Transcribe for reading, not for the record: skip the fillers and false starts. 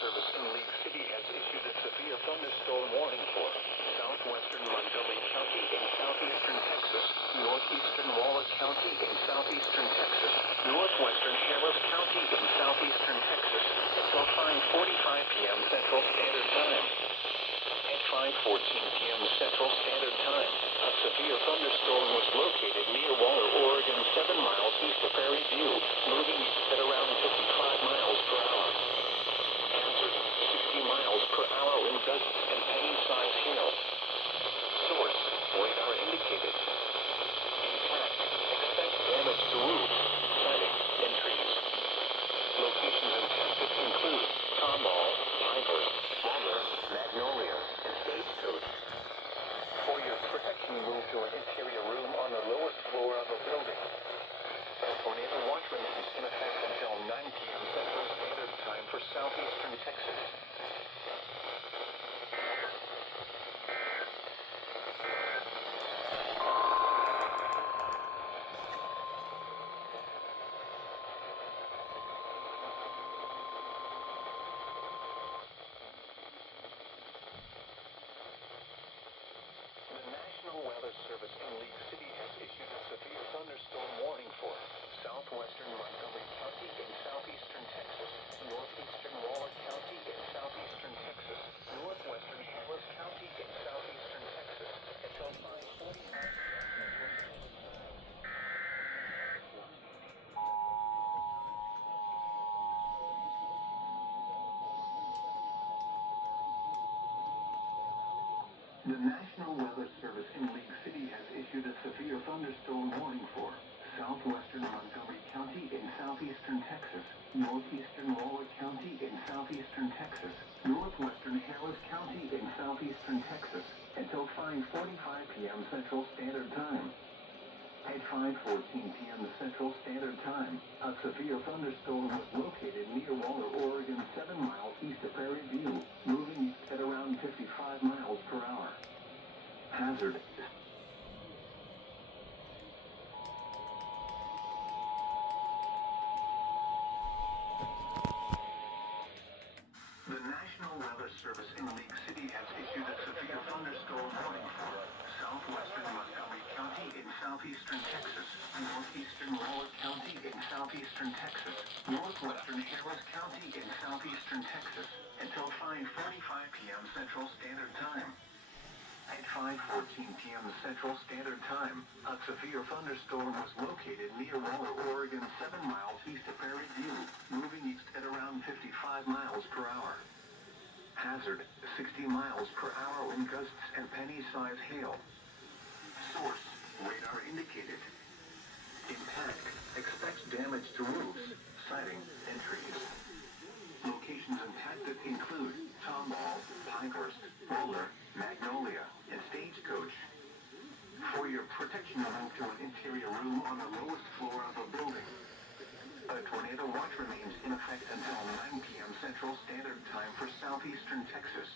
Service in League City has issued a severe thunderstorm warning for southwestern Montgomery County in southeastern Texas, northeastern Waller County in southeastern Texas, northwestern Harris County in southeastern Texas, until 5:45 p.m. Central Standard Time. At 5:14 p.m. Central Standard Time, a severe thunderstorm was located near Waller, Oregon, 7 miles east of Prairie View, moving east at around 55 miles per hour. Hazard, 60 miles per hour in gusts and penny-sized hail. Source, radar indicated. Impact, expect damage to roofs, siding, and trees. Locations impacted include Tomball, Pinehurst, Waller, Magnolia, and Stagecoach. For your protection, move to an interior room on the lowest floor of a building. A tornado watch remains in effect until 9 p.m. Central Standard Time for southeastern Texas. The National Weather Service in League City has issued a severe thunderstorm warning for southwestern Montgomery County in southeastern Texas, northeastern Waller County in southeastern Texas, northwestern Harris County in southeastern Texas, until 5:45 The National Weather Service in League City has issued a severe thunderstorm warning for southwestern Montgomery County in southeastern Texas, northeastern Waller County in southeastern Texas, northwestern Harris County in southeastern Texas, until 5:45 p.m. Central Standard Time. At 5:14 p.m. Central Standard Time, a severe thunderstorm was located near Waller, Oregon, 7 miles east of Prairie View, moving east at around 55 miles per hour. Hazard. The National Weather Service in League City has issued a severe thunderstorm warning for southwestern Montgomery County in southeastern Texas, northeastern Waller County in southeastern Texas, northwestern Harris County in southeastern Texas, until 5:45 p.m. Central Standard Time. At 5:14 p.m. Central Standard Time, a severe thunderstorm was located near Waller, Oregon, 7 miles east of Prairie View, moving east at around 55 miles per hour. Hazard, 60 miles per hour in gusts and penny-sized hail. Source, radar indicated. Impact, expect damage to roofs, siding, and trees. Locations impacted include Tomball, Pinehurst, Waller, Magnolia, and Stagecoach. For your protection, move to an interior room on the lowest floor of a building. A tornado watch remains in effect until 9 p.m. Central Standard Time for southeastern Texas,